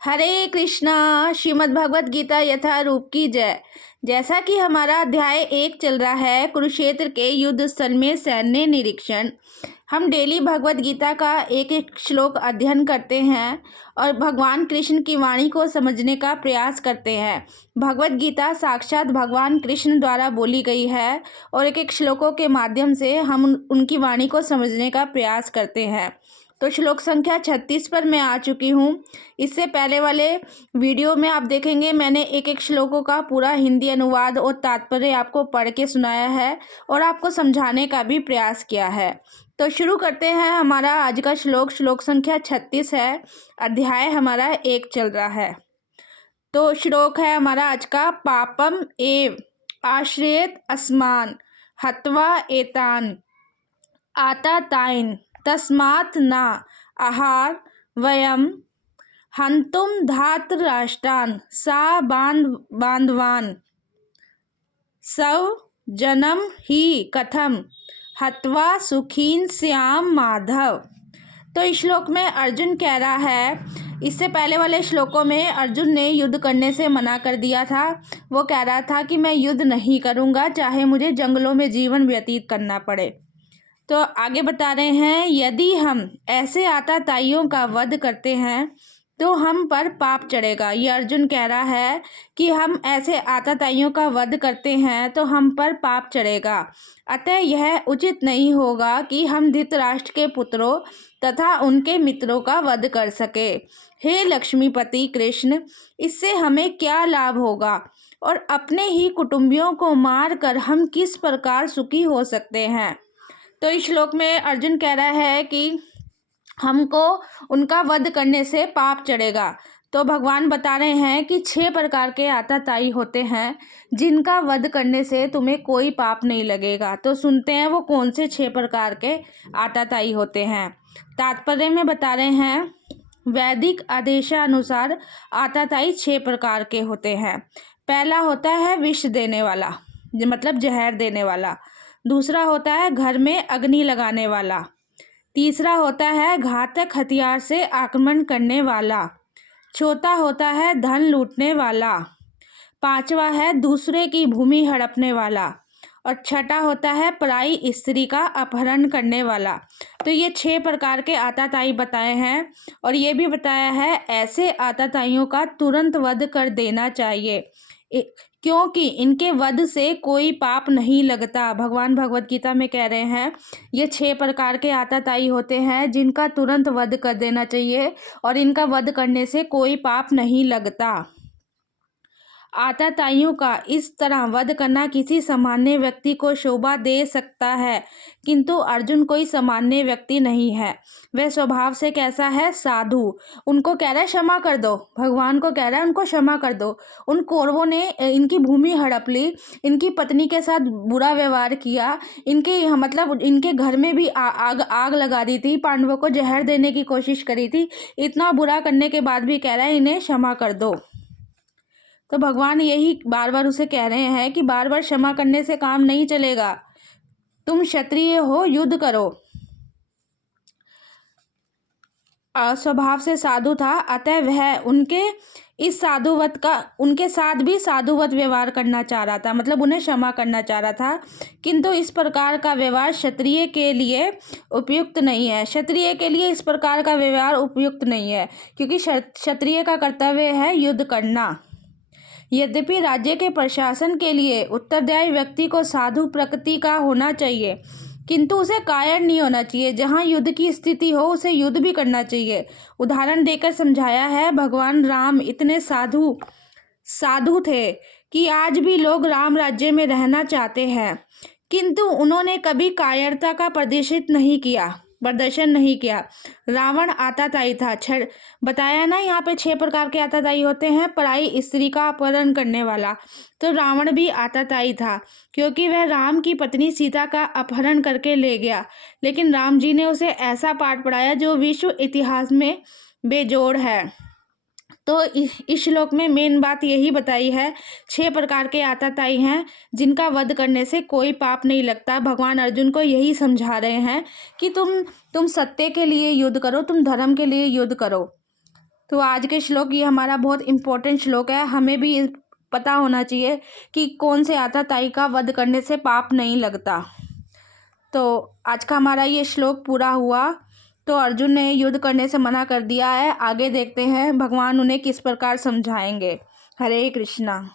हरे कृष्णा। श्रीमद् भगवत गीता यथारूप की जय। जैसा कि हमारा अध्याय 1 चल रहा है, कुरुक्षेत्र के युद्ध स्थल में सैन्य निरीक्षण। हम डेली भगवत गीता का एक एक श्लोक अध्ययन करते हैं और भगवान कृष्ण की वाणी को समझने का प्रयास करते हैं। भगवत गीता साक्षात भगवान कृष्ण द्वारा बोली गई है और एक एक श्लोकों के माध्यम से हम उनकी वाणी को समझने का प्रयास करते हैं। तो श्लोक संख्या 36 पर मैं आ चुकी हूँ। इससे पहले वाले वीडियो में आप देखेंगे मैंने एक एक श्लोकों का पूरा हिंदी अनुवाद और तात्पर्य आपको पढ़ के सुनाया है और आपको समझाने का भी प्रयास किया है। तो शुरू करते हैं। हमारा आज का श्लोक संख्या 36 है। अध्याय हमारा 1 चल रहा है। तो श्लोक है हमारा आज का, पापम एव आश्रयेत अस्मान हत्वा एतान आताताइन तस्मात् न आहार वयम हंतुम धातराष्ट्रान सा बांधवान सव जनम ही कथम हत्वा सुखीन श्याम माधव। तो इस श्लोक में अर्जुन कह रहा है, इससे पहले वाले श्लोकों में अर्जुन ने युद्ध करने से मना कर दिया था। वो कह रहा था कि मैं युद्ध नहीं करूँगा, चाहे मुझे जंगलों में जीवन व्यतीत करना पड़े। तो आगे बता रहे हैं, यदि हम ऐसे आताताइयों का वध करते हैं तो हम पर पाप चढ़ेगा। ये अर्जुन कह रहा है कि हम ऐसे आताताइयों का वध करते हैं तो हम पर पाप चढ़ेगा। अतः यह उचित नहीं होगा कि हम धृतराष्ट्र के पुत्रों तथा उनके मित्रों का वध कर सके। हे लक्ष्मीपति कृष्ण, इससे हमें क्या लाभ होगा और अपने ही कुटुंबियों को मार कर हम किस प्रकार सुखी हो सकते हैं। तो इस श्लोक में अर्जुन कह रहा है कि हमको उनका वध करने से पाप चढ़ेगा। तो भगवान बता रहे हैं कि 6 प्रकार के आताताई होते हैं जिनका वध करने से तुम्हें कोई पाप नहीं लगेगा। तो सुनते हैं वो कौन से 6 प्रकार के आताताई होते हैं। तात्पर्य में बता रहे हैं, वैदिक आदेशानुसार आताताई 6 प्रकार के होते हैं। पहला होता है विष देने वाला, मतलब जहर देने वाला। दूसरा होता है घर में अग्नि लगाने वाला। तीसरा होता है घातक हथियार से आक्रमण करने वाला। चौथा होता है धन लूटने वाला। पांचवा है दूसरे की भूमि हड़पने वाला। और छठा होता है पराई स्त्री का अपहरण करने वाला। तो ये 6 प्रकार के आताताई बताए हैं और ये भी बताया है ऐसे आताताइयों का तुरंत वध कर देना चाहिए, क्योंकि इनके वध से कोई पाप नहीं लगता। भगवान भगवत गीता में कह रहे हैं ये 6 प्रकार के आताताई होते हैं जिनका तुरंत वध कर देना चाहिए और इनका वध करने से कोई पाप नहीं लगता। आताताइयों का इस तरह वध करना किसी सामान्य व्यक्ति को शोभा दे सकता है, किंतु अर्जुन कोई सामान्य व्यक्ति नहीं है। वह स्वभाव से कैसा है? साधु। उनको कह रहा है क्षमा कर दो, भगवान को कह रहा है उनको क्षमा कर दो। उन कौरवों ने इनकी भूमि हड़प ली, इनकी पत्नी के साथ बुरा व्यवहार किया, इनके मतलब इनके घर में भी आग लगा दी थी, पांडवों को जहर देने की कोशिश करी थी। इतना बुरा करने के बाद भी कह रहा है इन्हें क्षमा कर दो। तो भगवान यही बार बार उसे कह रहे हैं कि बार बार क्षमा करने से काम नहीं चलेगा। तुम क्षत्रिय हो, युद्ध करो। स्वभाव से साधु था, अतः वह उनके साथ भी साधुवत व्यवहार करना चाह रहा था, मतलब उन्हें क्षमा करना चाह रहा था। किंतु इस प्रकार का व्यवहार क्षत्रिय के लिए उपयुक्त नहीं है। क्षत्रिय के लिए इस प्रकार का व्यवहार उपयुक्त नहीं है, क्योंकि क्षत्रिय का कर्तव्य है युद्ध करना। यद्यपि राज्य के प्रशासन के लिए उत्तरदायी व्यक्ति को साधु प्रकृति का होना चाहिए, किंतु उसे कायर नहीं होना चाहिए। जहाँ युद्ध की स्थिति हो उसे युद्ध भी करना चाहिए। उदाहरण देकर समझाया है, भगवान राम इतने साधु थे कि आज भी लोग राम राज्य में रहना चाहते हैं, किंतु उन्होंने कभी कायरता का प्रदर्शन नहीं किया। रावण आताताई था। बताया ना यहाँ पे 6 प्रकार के आताताई होते हैं। पराई स्त्री का अपहरण करने वाला, तो रावण भी आताताई था, क्योंकि वह राम की पत्नी सीता का अपहरण करके ले गया, लेकिन राम जी ने उसे ऐसा पाठ पढ़ाया जो विश्व इतिहास में बेजोड़ है। तो इस श्लोक में मेन बात यही बताई है, 6 प्रकार के आताताई हैं जिनका वध करने से कोई पाप नहीं लगता। भगवान अर्जुन को यही समझा रहे हैं कि तुम सत्य के लिए युद्ध करो, तुम धर्म के लिए युद्ध करो। तो आज के श्लोक ये हमारा बहुत इम्पोर्टेंट श्लोक है। हमें भी पता होना चाहिए कि कौन से आतताई का वध करने से पाप नहीं लगता। तो आज का हमारा ये श्लोक पूरा हुआ। तो अर्जुन ने युद्ध करने से मना कर दिया है। आगे देखते हैं भगवान उन्हें किस प्रकार समझाएंगे। हरे कृष्णा।